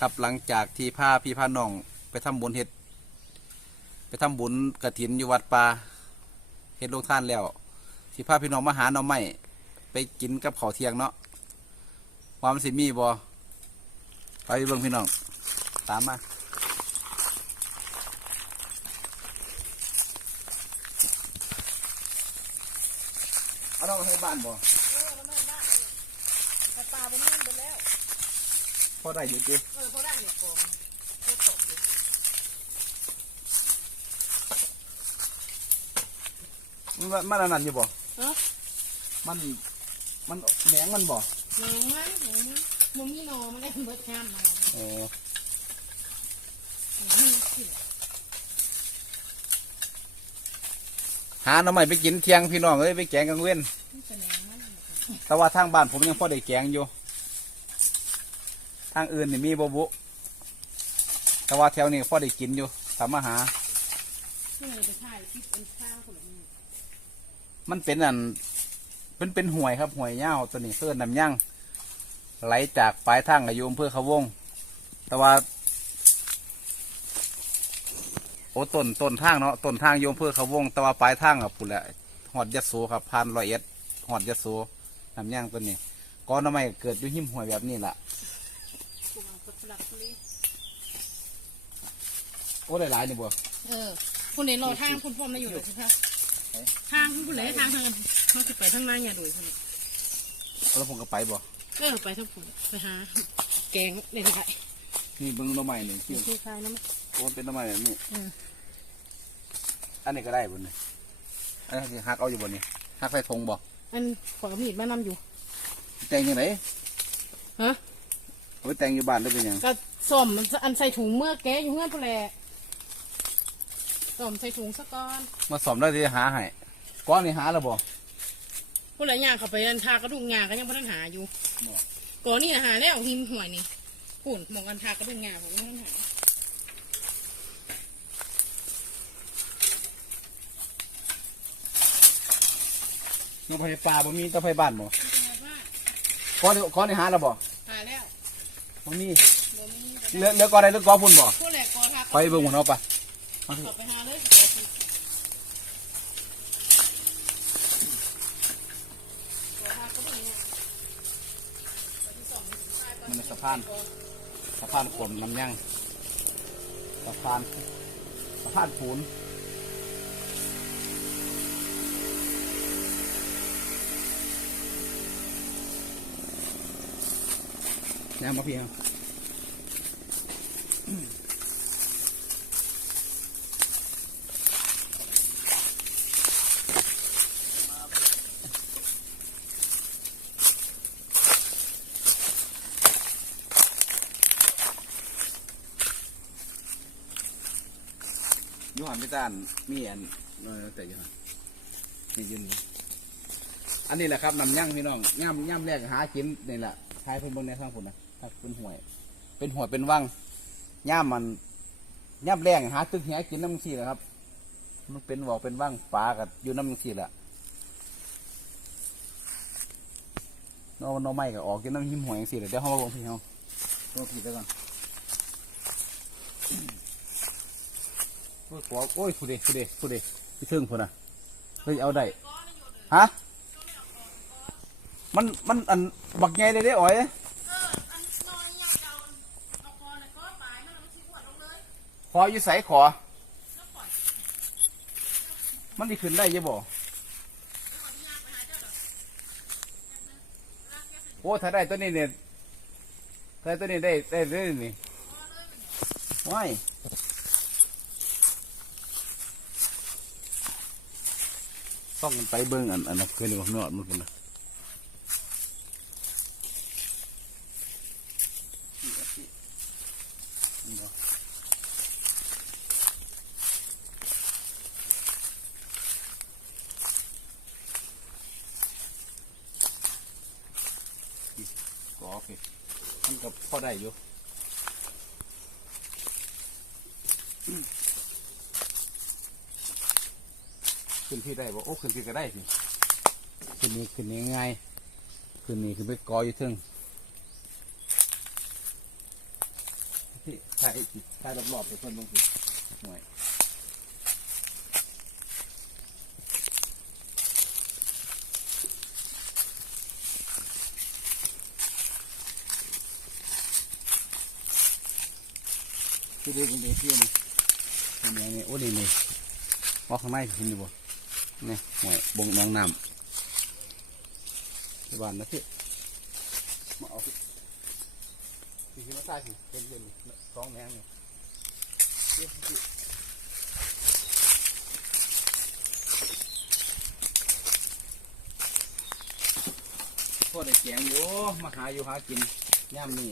ครับหลังจากที่พาพี่พาน้อง ไปทำบุญเฮ็ด ไปทำบุญกระถินอยู่วัดป่าเฮ็ดโรงทานแล้ว ที่พาพี่น้องมาหาหน่อไม้ไปกินกับข้าวเที่ยงเนาะว่ามันสิมีบ่ไปเบิ่งพี่น้อง ตามมาเอาน้องให้บ้านบ่แต่ปลาไปนี่ไปแล้ว พอได้อยู่ติ เออเขาได้เนี่ยกองเขาตกอยู่ มันมันอันนั้นอยู่บ่เอ้ามันมันแหนงมันบ่แหงมันแหงมันมึงมีหนอมันได้เบิดข้ามมาโอ้แหงมันขึ้นหาหน่อไม้ไปกินเที่ยงพี่น้องเอ้ยไปแกงกลางเว้นมันจะแหงมันแต่ว่าทางบ้านผมยังพอได้แกงอยู่ ทางอื่นนี่มีบบุแต่ว่าแถวนี้พอได้กินอยู่ทำมาหาเพื่อไปถ่ายคลิปเป็นข้าวคนละนี้ มันเป็นอันเป็นเป็นห่วยครับห่วยเง่าตัวนี้เพื่อนนำย่างไหลจากปลายทางอายุอำเภอเขาวง แต่ว่า โอ้ต้นต้นทางเนาะต้นทางโยมเพื่อเขาวง แต่ว่าปลายทางอะพุ่นแหละหอดยะโสครับพันรอยเอ็ดหอดยะโสนำย่างตัวนี้ก้อนทำไมเกิดอยู่หิมห่วยแบบนี้ล่ะกูเอาสลักเลยโอ้หลายๆนี่บัวเออคุณเห็นรอทางคุณพ่อมได้อยู่หรือเปล่า ทางคุณเลยทางทางเขาจะไปทางไหนอย่าดูคนนี้แล้วผมก็ไปบ่เออไปทางผมไปหาแกงเลยไปนี่เบิ้งหน้ำใหม่หนึ่งที่คือคลายน้ำโอ้เป็นหน้ำใหม่แบบนี้เอออันนี้ก็ได้บนนี่อันนี้คือหักเอาอยู่บนนี้หักใส่ธงบ่อันขอมีดมานำอยู่ แต่งยังไงฮะเอาไปแต่งอยู่บ้านได้เป็นหยังก็ส้มมันอันใส่ถุงเมื่อแกอยู่เงื่อนพนแหละ ส้มใส่ถุงสักก้อนมาสอมได้ที่หาให้ก้อนนี่หาแล้วบ่ผู้หลายอย่างเขาไปอันทากระดุงงาก็ยังพันหาอยู่บ่ก่อนนี่น่ะหาแล้วหิมห่วยนี่ปุ่นหมองกันทากระดุงงาผมไม่ต้องหาเงาไฟป่าบ่มีเต้าไฟบ้านบ่ว่าก้อนนี่ก้อนนี่หาแล้วบ่หาแล้วบ่มีบ่มีเหลือเหลือก้อนใดเหลือก้อนพุ่นบ่ผู้แหลกก่อทากไปเบิ่งพุ่นเอาไปเขาไปหาเลยก่อทากระดุงงามันเป็นสะพานสะพานกลมน้ำยังสะพานสะพานปูนยังมาพี่ครับ พิจานมีอันเออแต่ยังนี่ยืนอันนี้แหละครับนำย่างพี่น้องย่ำย่ำแรกหากินนี่แหละทายเพิ่นเบนในทางผุนนะถ้าเป็นห่วย เป็นห่วยเป็นวังย่ำมันย่ำแรงหาตึกแหกินน้ำซีแหละครับ มันเป็นบอกเป็นวังปลากับอยู่น้ำซีแหละนอน้อไม้ก็ออกกินน้ำหิมห่วยอย่างสีเลยเดี๋ยวเขามาบอกพี่เขาต้องผิดแล้วก่อน โอ้ยขวาโอ้ยผู้เดผู้เดผู้เดพี่เทิงพุ่นอะเฮ้ยเอาได้ฮะมันมันอันบักใหญ่เลยเด้อ๋อยเอออันน้อยข่อยอยขออยู่ใสขอ มันดีขึ้นได้ยังบ่โอ้ถ้าได้ตัวนี้เนี่ยถ้าได้ตัวนี้ได้ได้เรื่อยนี่ว้าย ต้องไปเบิ่งอันอันนั้นคือนี่ว่าเนาะมันพุ่นนะก็โอเคมันก็พอได้อยู่ ขึ้นพี่ได้บ่โอ้ขึ้นพี่ก็ได้สิขึ้นนี้ขึ้นนี้ง่ายขึ้นนี้ขึ้นไปกออยู่เทึงที่ถ่ายถ่ายรอบๆไปเพิ่นลงสิห่วยที่ดูเป็นที่นี่อันนี้นี่โอ้นี่นี่ว่าข้างในเห็นอยู่บ่ นี่ห่วยบงน้องน้ำที่บ้านนะพี่มาเอาพี่สี่มาใส่สิเป็นเดือนสองแมงนี่เดี๋ยวสิพอได้แกงอยู่มาหาอยู่หากินย่ำนี่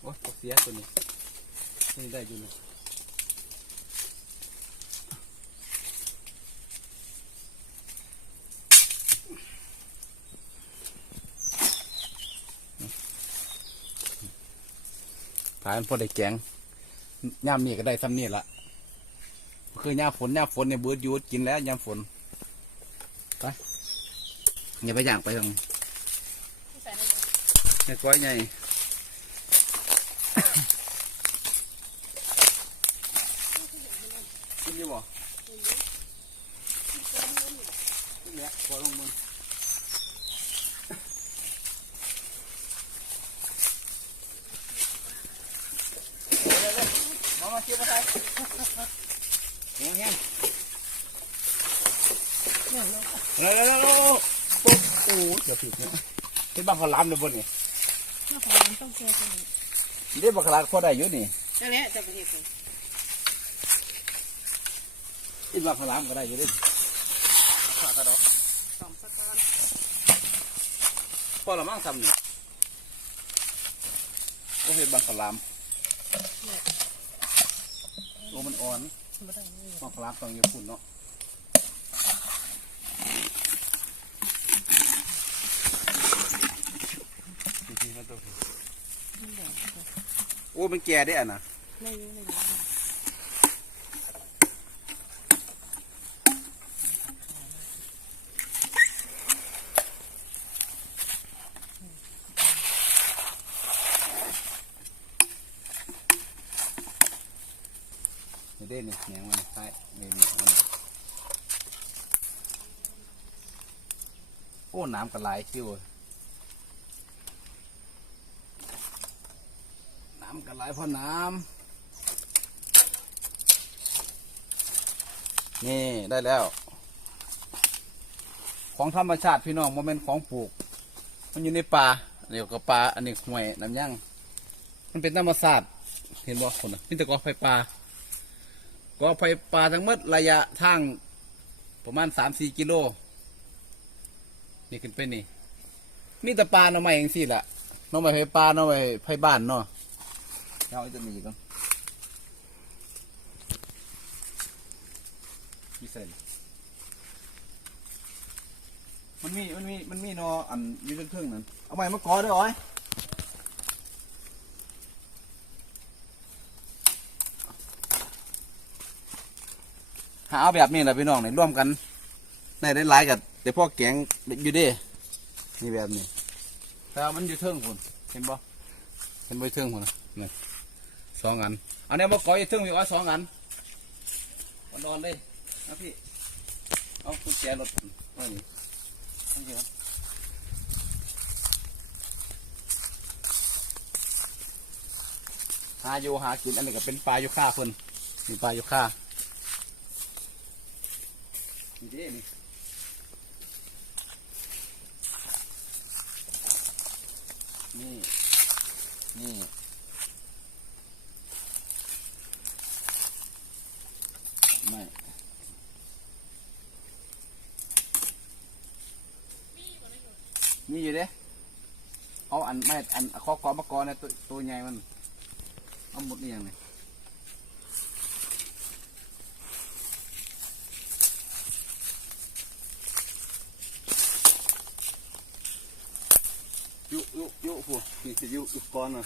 โอ้ยเสียตัวนี้ตัวนี้ได้ อยู่นี่ขายมันพอได้แกงย่ามนี่ก็ได้ซ้ำนี่ละคือย่ามฝนย่ามฝนเนี่ยเบิดอยูดกินแล้วย่ามฝนไปอย่าไปย่างไปทางใส่ในในก้อยไงกินดีบ่กินแล้วพอลงมือมามา เชียร์มาใส่เงี้ยเงี้ยเนี่ยเนาะเร็วเร็วเร็วปุ๊บโอ้เดี๋ยวผิดเนี่ยเป็นบังคลามเลยบนนี่เจ้าของร้านต้องเจอตัวนี้เรียกบังคลามพอได้อยู่นี่นั่นแหละจะไปเห็นเลยเป็นบังคลามก็ได้อยู่ดิข้ากระดอกสองสกอนพอละมั่งทำเนี่ยโอ้เห็นบังคลาม ตัวมันอ่อนไม่ได้นี่บังคลามต้องญี่ปุ่นเนาะโอ้มันแก่ได้อะนะไม่รู้ไม่รู้ นี่เนี่แหนงมันใช่นี่นี่มันโอ้น้ำกระไหลคิวน้ำกระไหลเพราะน้ำนี่ได้แล้ว ของธรรมชาติพี่น้องโมเมนต์ของปลูก มันอยู่ในป่าเดี๋ยวกับปลาอันนี้ห่วยน้ำยั่งมันเป็นธรรมชาติเห็นบ่คนนะนี่แต่ก็ไฟปลา ก็ไฟป่าทั้งหมดระยะทางประมาณสามสี่กิโล นี่ขึ้นไปนี่มีแต่ปลาหน่อไม้เองสิล่ะหน่อไม้ไฟป่าหน่อไม้ไฟบ้านเนาะเอาไอ้จะมีกันมีเส้นมันมีมันมีมันมีหนออันมีเครื่องๆนั่นเอาไม้มากอด้วยอ้ หาเอาแบบนี้แหละพี่น้องเนี่ยร่วมกันในได้หลายกับแต่พวกแกงอยู่เด้นี่แบบนี้แต่ว่ามันอยู่เทิงคุณเห็นบ่เห็นบ่อยู่เทิงคุณนี่สองอันอันนี้มาก่อยอยู่เทิงอยู่อ๋อสองอันวันนอนเลยนะพี่เอากุญแจรถผมเอานี่เอาสิครับหาอยู่หากินอันนี้ก็เป็นปลาอยู่ค่าเพิ่นนี่ปลาอยู่ค่านี่ เด้นี่นี่ นี่ ไม่ มีอยู่เด้เอาอันไม่อันข้อกอมากอเนี่ยตัวตัวใหญ่มัน เอาหมดนี่ยังไง Pô, você viu o pó na...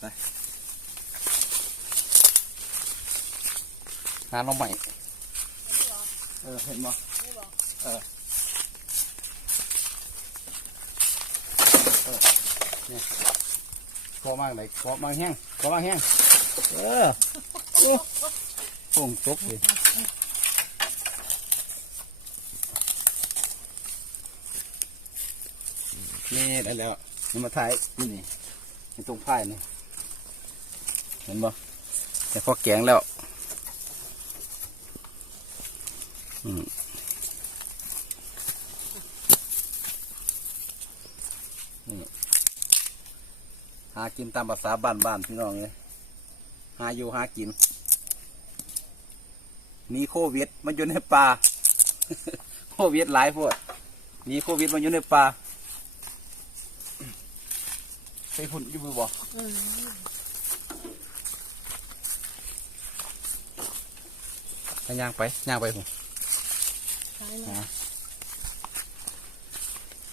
Đây. Nó mạnh. Ờ, ờ. ờ, có mang đấy có mang heng có mang heng ờ. cùng tốt thì นี่ได้แล้วนี่มาถ่ายนี่นี่นี่ตรงพายนี่เห็นบ่แต่พอแกงแล้วอืมหากินตามภาษาบ้านบ้านๆพี่น้องเลยหาอยู่หากินมีโควิดมันอยู่ในป่าโควิดหลายพวดมีโควิดมันอยู่ในป่า ไปหุ่นอยู่มือบ่เออไปย่างไปย่างไปหุ่นใช่แล้ว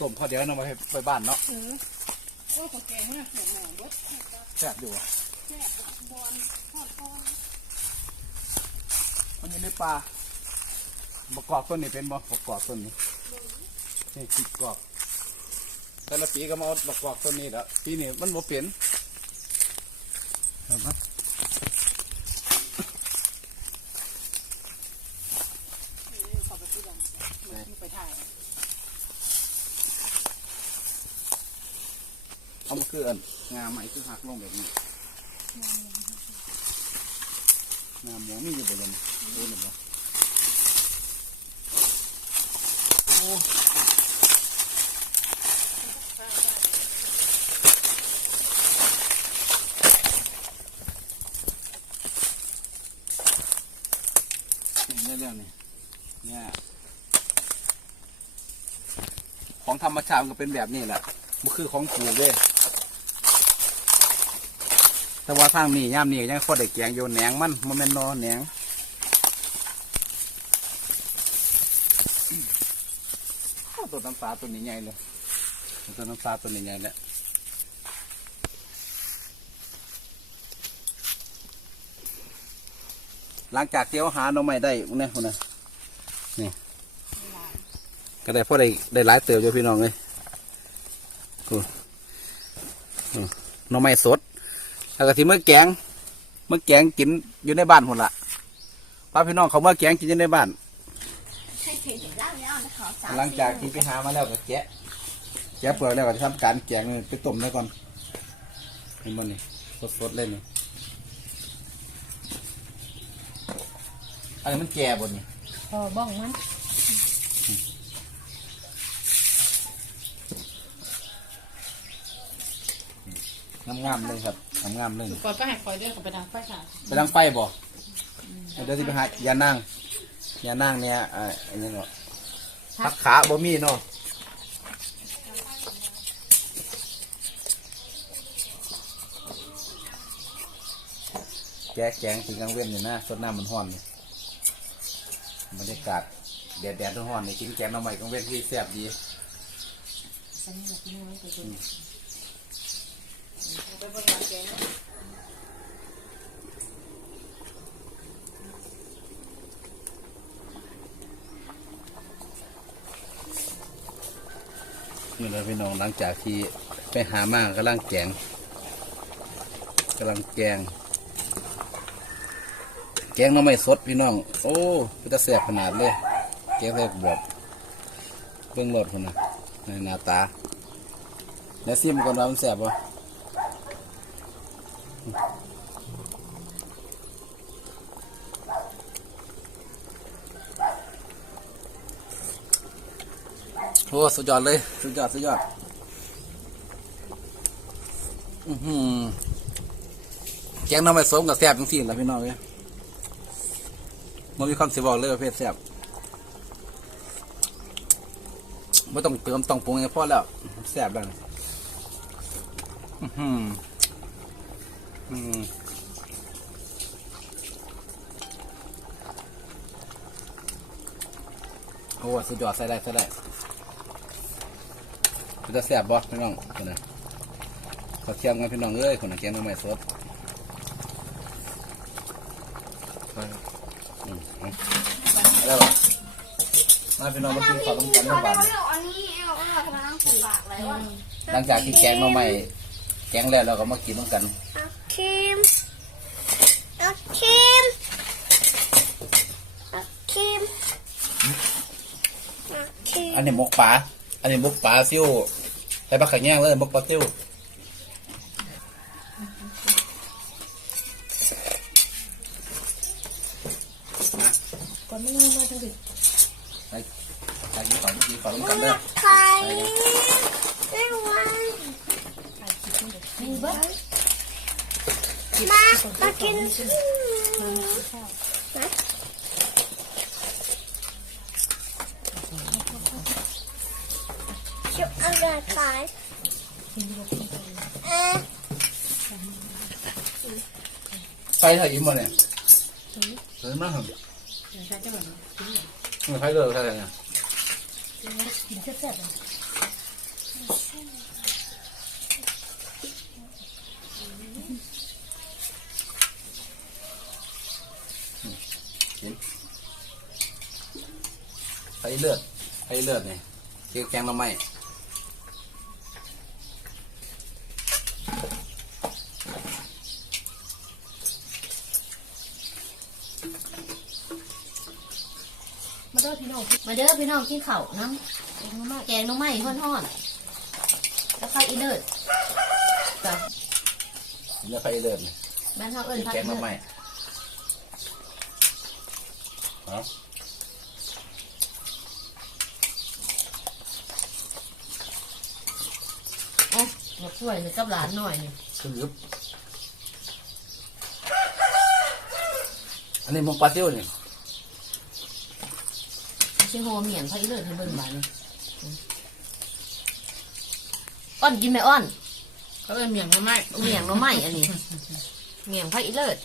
ต้มข้าวเดียวน้องไปไปบ้านเนาะเออโอ้ยขอแกงเนี่ยหัวหนองรสแซ่บอยู่อะแซ่บบอลทอดทอดมันอยู่ในป่าประกอบต้นนี้เป็นบ่ประกอบต้นนี้นี่คิดกรอบ แต่ละปีก็มาเอาประกอบต้นนี้แล้วปีนี้มันบ่เปลี่ยนเห็นไหมนี่ขอไปที่หลังมันไปถ่ายเอามาคืออันงาใหม่คือหักลงแบบนี้งาหมูมีอยู่บ่ยังโอ้หนึ่งบ่โอ้นี่เรื่องนี้เนี่ยของ ธรรมชาติมันก็เป็นแบบนี้แหละมันคือของปลูกเด้แต่ว่าทางนี้ย่ามนี้ยังพอได้แกงอยู่แหนงมันมันแม่นนอแหนงตัวน้ำตาตัวนี้ใหญ่เลยตัวน้ำตาตัวนี้ใหญ่แล้วหลังจากเที่ยวหาหน่อไม้ได้เนี่ยคนน่ะนี่ ก็ได้พอได้ได้หลายเติบอยู่พี่น้องเลยโอ้โอ้หน่อไม้สด แล้วก็ที่เมื่อแกง เมื่อแกงกินอยู่ในบ้านหมดละพาพี่น้องเขาเมื่อแกงกินอยู่ในบ้าน หลังจากที่ไปหามาแล้วก็แกะ แกะเปลือกแล้วก็ทำการแกงไปต้มแล้วก่อนเห็นมันนี่สดๆเลยนี่อันนี้มันแก่บนนี่พอบ้องมัน งามๆเลยครับงามๆเลยก่อนก็ให้คอยเรื่องกับไปดังไฟค่ะไปดังไฟบ่เดี๋ยวที่ไปหายานั่งยานั่งเนี่ยอ่าอันนี้เนาะพักขาบ่มีเนาะแกะแกงถึงกลางเว้นอยู่นะสดน้ำมันห้อนนี่บรรยากาศแดดแดดร้อนๆนี่กินแกงหน้ำใหม่กลางเว้นที่แซ่บดี นี่แหละพี่น้องหลังจากที่ไปหามากกำลังแกงกำลังแกง แกงน้ำไม่สดพี่น้อง โอ้ก็จะแสบขนาดเลย แกงแสบแบบเบื้องรสคนนะในหน้าตาแล้วซิมก่อนว่ามันแสบปะ โอ้สุดยอดเลย สุดยอด สุดยอด อือหือแกงน้ำไม่สมกับแสบจริงๆแหละพี่น้องเว้ยมันมีความสิบอกเลยประเภทแซ่บไม่ต้องเติมต้องปรุงให้พอแล้วแซ่บแล้วอื้อหืออืมโอ้สุดยอดใส่ได้ใส่ได้ จะแซ่บบ่พี่น้องคนน่ะขอเทียมกันพี่น้องเอ้ยคนน่ะแกงหน้ำใหม่สดแล้วบ่มาพี่น้องมากินข้าวต้มกันด้วยกันอันนี้เอาเอาทำไมต้องผูกปากเลยว่าหลังจากที่แกงหน่อไม้แกงแล้วเราก็มากินด้วยกันเอาคิมเอาคิมเอาคิมเอาคิมอันนี้หมกปลาอันนี้หมกปลาซิ่ว ใส่บักขะแยงเลยหมกปลาติ้ว ก่อนไม่งามมาทั้งดิ ไปไปกินข้าวกินข้าวต้มกันเด้อ ไข่ไม่ไหว มีเบิ้ล มามากิน ชุบอะไรขายเอ๊ะไปเถอะอิ่มบ่เนี่ยเฮ้ยมาเหรอ ใช่จังหวะ ไม่ใช่เลยใช่ไง กิ นแซ่บๆเลยไปเลือดไปเลือดเนี่ยเกี่ยวแกงหน่อไม้มาเด้อพี่น้องมาเด้อพี่น้องกินข้าวน้ำแกงหน้ำไม้ห่อนๆแล้วข้าวอีเลิศกับเนื้อไปเลือดเนี่ยบ้านเขาเอิ้นเกี่ยวผักแกงหน่เลิอศไม้เอาอะมาช่วยกับหลานหน่อยนี่คือยึบอันนี้หมกปลาซิ่วเนี่ ยชิโฮเมียนผักอีเลิศให้เบิ่งบาดนี่อ้อนกินไหมอ้อน เขาเป็นเมียงมาไหมเมียงหน้ำไม้อันนี้ เมียงผักอีเลิศ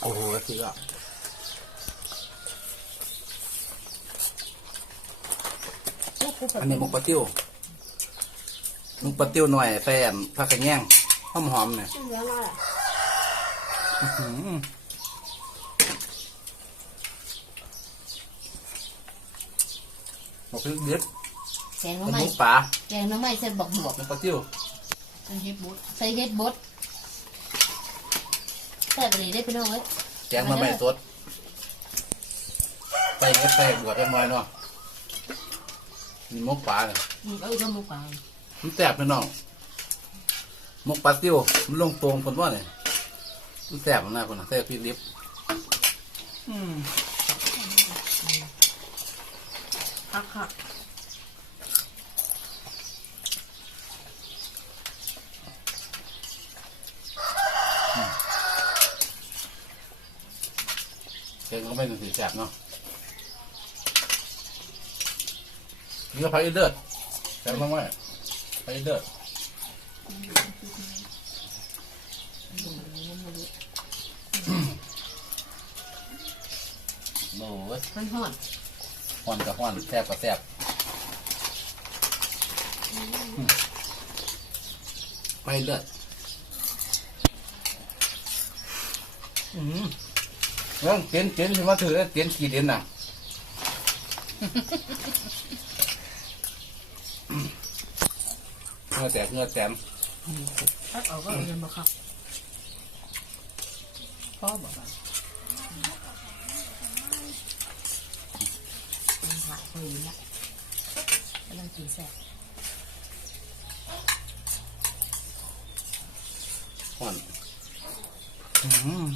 โอ้โหคืออะอันนี้หมกปลาซิ่วหมกปลาซิ่วหน่อยแฟนผักกระแยง หอมหอมๆเนี่ยเดี๋ยวมาแหละอื้อหือหมกพริกดิบแกงหเป็นน้ำไม้หมูป่าแกงหน้ำไม้ใส่บักบวบหมูปลาซิ่วเป็นเฮดบูทใส่เฮ็ดบดใส่ไปเลยได้พี่น้องเอ้ยแกงมาใหม่สดไปเฮ็ดไปบวชเรียบร้อยเนาะมีหมกปลาเนี่ยอืมเอาอีกก็หมูปลามันแสบพี่น้องห มกปลาซิ่วมันลงตรงคนว่าเนี่ยมันแสบมันนะคนน่ะแสบพริกดิบอืมพักค่ะแกงก็ไม่ถึงสีแสบเนาะนี่ก็ไปเลือดแสบมากไหมไปเลือดโอ้ย มันห่อนห้อนกับห้อนแซ่บกับแซ่บไปเลือดอืมเรื่องเตียนเตียนที่มาถือเตียนกี่เตียนน่ะเงือแตกเงือแตมพักเอาก็เอาเงินมาครับพ่อบอกว่า มันถ่ายไปแล้วกำลังกินแซ่บห้อน อืม